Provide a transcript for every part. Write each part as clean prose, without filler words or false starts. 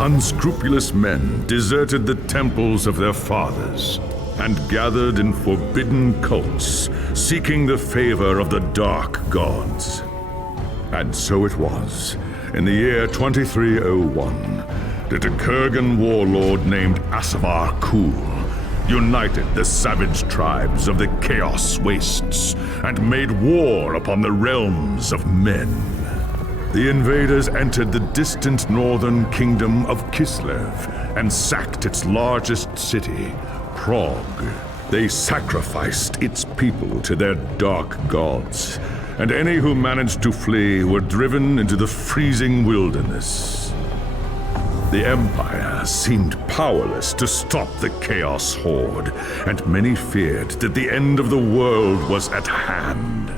unscrupulous men deserted the temples of their fathers and gathered in forbidden cults, seeking the favor of the dark gods. And so it was, in the year 2301, that a Kurgan warlord named Asavar Kul united the savage tribes of the Chaos Wastes and made war upon the realms of men. The invaders entered the distant northern kingdom of Kislev and sacked its largest city, Praag. They sacrificed its people to their dark gods, and any who managed to flee were driven into the freezing wilderness. The Empire seemed powerless to stop the Chaos Horde, and many feared that the end of the world was at hand.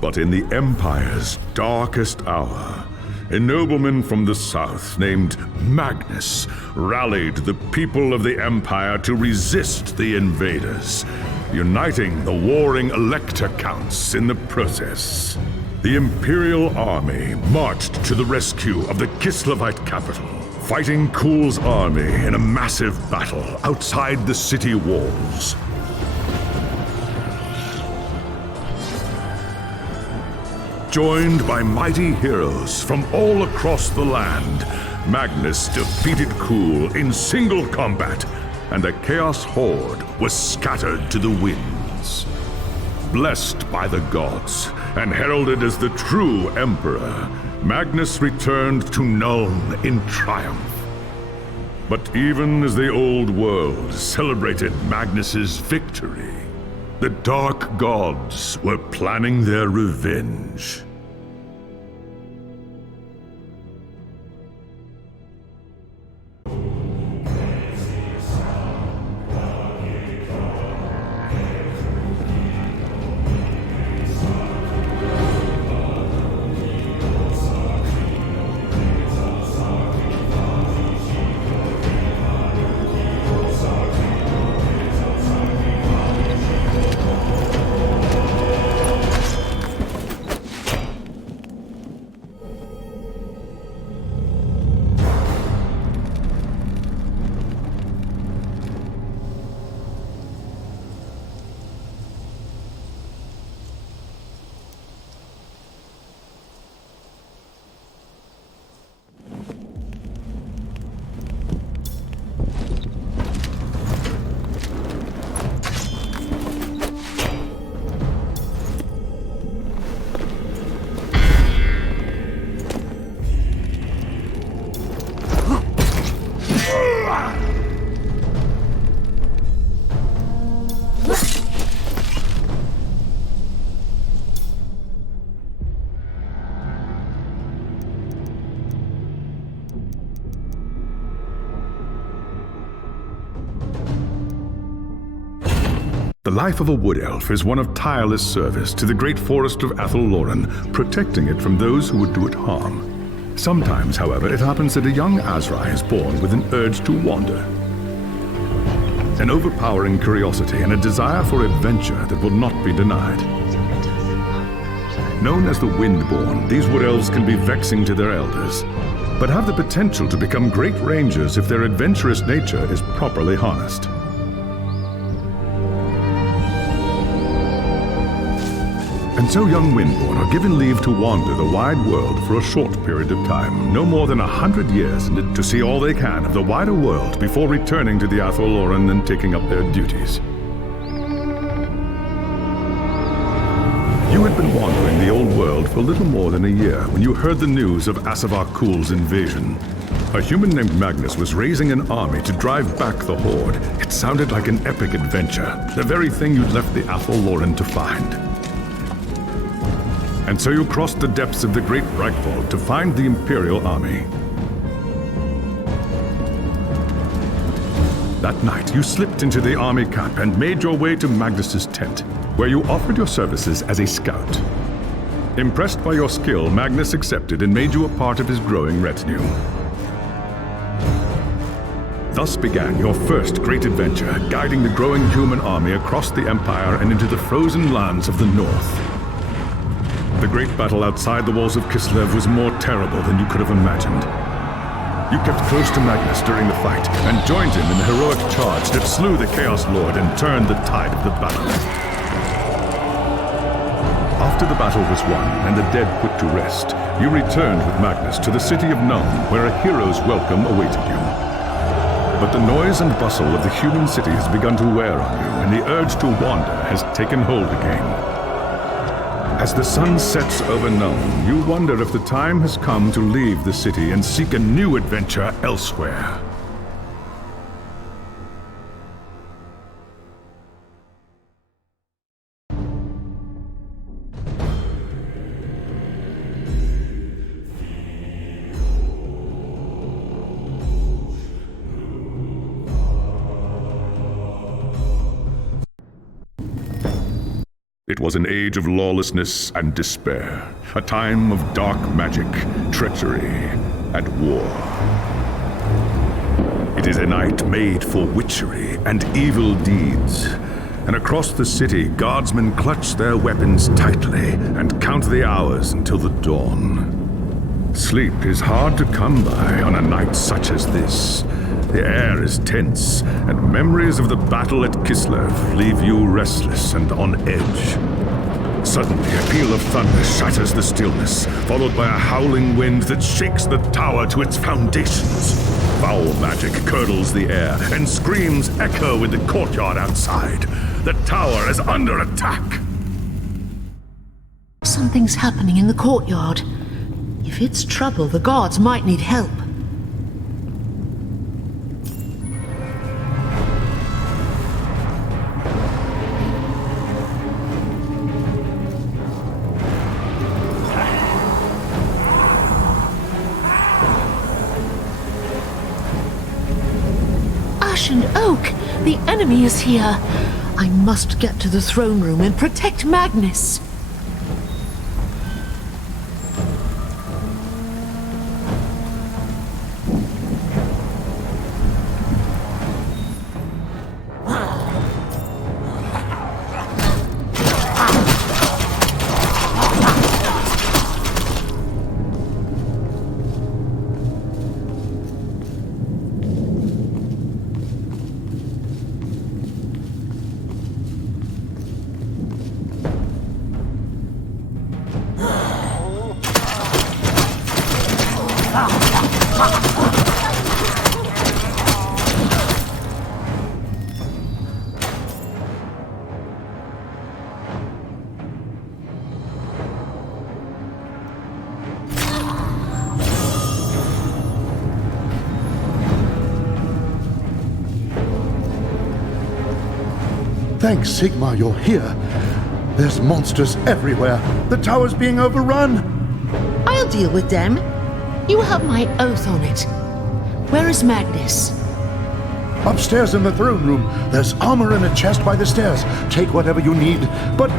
But in the Empire's darkest hour, a nobleman from the south named Magnus rallied the people of the Empire to resist the invaders, uniting the warring Elector Counts in the process. The Imperial Army marched to the rescue of the Kislevite capital, fighting Kul's army in a massive battle outside the city walls. Joined by mighty heroes from all across the land, Magnus defeated Kul in single combat, and the Chaos Horde was scattered to the winds. Blessed by the gods and heralded as the true Emperor, Magnus returned to Nuln in triumph. But even as the old world celebrated Magnus's victory, the dark gods were planning their revenge. The life of a wood elf is one of tireless service to the great forest of Athelloren, protecting it from those who would do it harm. Sometimes, however, it happens that a young Azrai is born with an urge to wander. An overpowering curiosity and a desire for adventure that will not be denied. Known as the Windborn, these wood elves can be vexing to their elders, but have the potential to become great rangers if their adventurous nature is properly harnessed. And so young Windborn are given leave to wander the wide world for a short period of time, no more than 100 years, to see all they can of the wider world before returning to the Athelloren and taking up their duties. You had been wandering the old world for little more than a year when you heard the news of Asavar Kul's invasion. A human named Magnus was raising an army to drive back the Horde. It sounded like an epic adventure, the very thing you'd left the Athelloren to find. And so you crossed the depths of the Great Breakvault to find the Imperial Army. That night, you slipped into the army camp and made your way to Magnus's tent, where you offered your services as a scout. Impressed by your skill, Magnus accepted and made you a part of his growing retinue. Thus began your first great adventure, guiding the growing human army across the Empire and into the frozen lands of the North. The great battle outside the walls of Kislev was more terrible than you could have imagined. You kept close to Magnus during the fight, and joined him in the heroic charge that slew the Chaos Lord and turned the tide of the battle. After the battle was won and the dead put to rest, you returned with Magnus to the city of Nuln, where a hero's welcome awaited you. But the noise and bustle of the human city has begun to wear on you, and the urge to wander has taken hold again. As the sun sets over Nuln, you wonder if the time has come to leave the city and seek a new adventure elsewhere. It was an age of lawlessness and despair, a time of dark magic, treachery, and war. It is a night made for witchery and evil deeds, and across the city, guardsmen clutch their weapons tightly and count the hours until the dawn. Sleep is hard to come by on a night such as this. The air is tense, and memories of the battle at Kislev leave you restless and on edge. Suddenly, a peal of thunder shatters the stillness, followed by a howling wind that shakes the tower to its foundations. Foul magic curdles the air, and screams echo in the courtyard outside. The tower is under attack! Something's happening in the courtyard. If it's trouble, the guards might need help. And Oak! The enemy is here! I must get to the throne room and protect Magnus! Thanks, Sigma, you're here. There's monsters everywhere. The tower's being overrun. I'll deal with them. You have my oath on it. Where is Magnus? Upstairs in the throne room. There's armor in a chest by the stairs. Take whatever you need, but...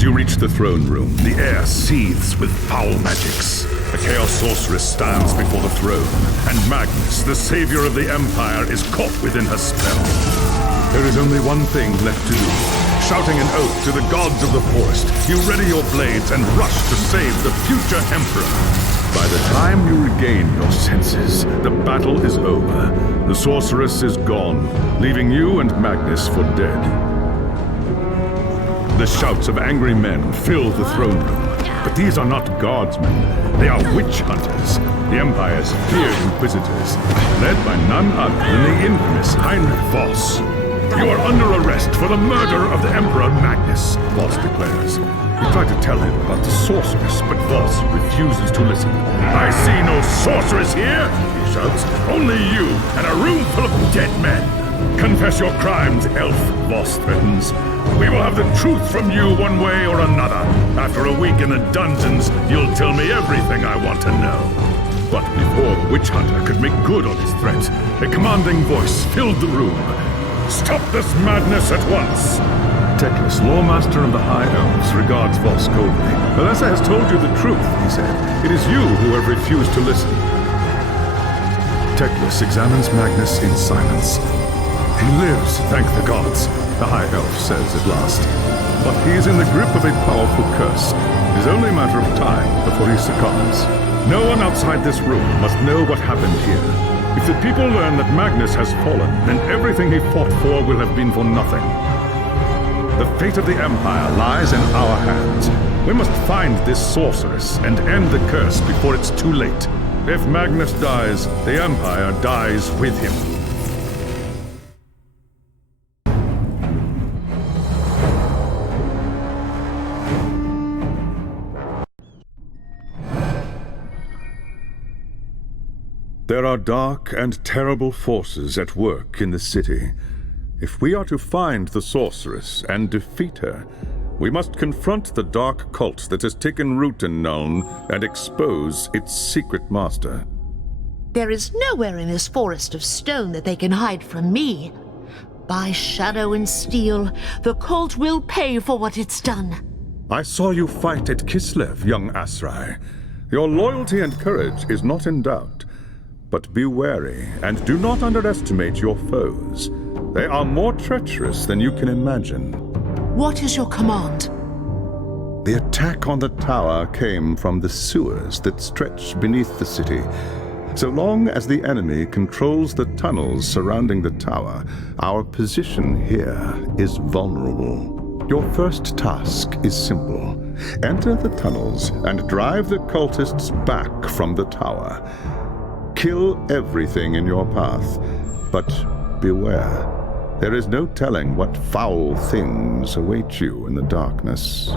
As you reach the throne room, the air seethes with foul magics. The Chaos Sorceress stands before the throne, and Magnus, the savior of the Empire, is caught within her spell. There is only one thing left to do. Shouting an oath to the gods of the forest, you ready your blades and rush to save the future Emperor. By the time you regain your senses, the battle is over. The Sorceress is gone, leaving you and Magnus for dead. The shouts of angry men fill the throne room. But these are not guardsmen. They are witch hunters, the Empire's feared inquisitors, led by none other than the infamous Heinrich Voss. You are under arrest for the murder of the Emperor Magnus, Voss declares. You try to tell him about the sorceress, but Voss refuses to listen. I see no sorceress here, he shouts. Only you and a room full of dead men. Confess your crimes, elf, Voss threatens. We will have the truth from you one way or another. After a week in the dungeons, you'll tell me everything I want to know. But before the witch hunter could make good on his threat, a commanding voice filled the room. Stop this madness at once! Teclis, Lawmaster of the High Elves, regards Voss coldly. Alessa has told you the truth, he said. It is you who have refused to listen. Teclis examines Magnus in silence. He lives, thank the gods, the High Elf says at last. But he is in the grip of a powerful curse. It is only a matter of time before he succumbs. No one outside this room must know what happened here. If the people learn that Magnus has fallen, then everything he fought for will have been for nothing. The fate of the Empire lies in our hands. We must find this sorceress and end the curse before it's too late. If Magnus dies, the Empire dies with him. There are dark and terrible forces at work in the city. If we are to find the sorceress and defeat her, we must confront the dark cult that has taken root in Nuln and expose its secret master. There is nowhere in this forest of stone that they can hide from me. By shadow and steel, the cult will pay for what it's done. I saw you fight at Kislev, young Asrai. Your loyalty and courage is not in doubt. But be wary, and do not underestimate your foes. They are more treacherous than you can imagine. What is your command? The attack on the tower came from the sewers that stretch beneath the city. So long as the enemy controls the tunnels surrounding the tower, our position here is vulnerable. Your first task is simple. Enter the tunnels and drive the cultists back from the tower. Kill everything in your path, but beware. There is no telling what foul things await you in the darkness.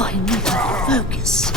Oh, I need to focus.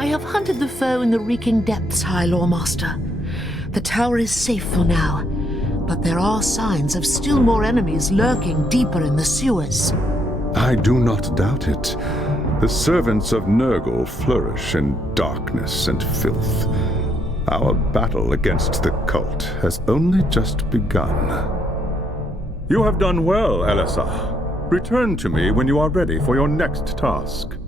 I have hunted the foe in the reeking depths, High Lawmaster. The tower is safe for now, but there are signs of still more enemies lurking deeper in the sewers. I do not doubt it. The servants of Nurgle flourish in darkness and filth. Our battle against the cult has only just begun. You have done well, Elisar. Return to me when you are ready for your next task.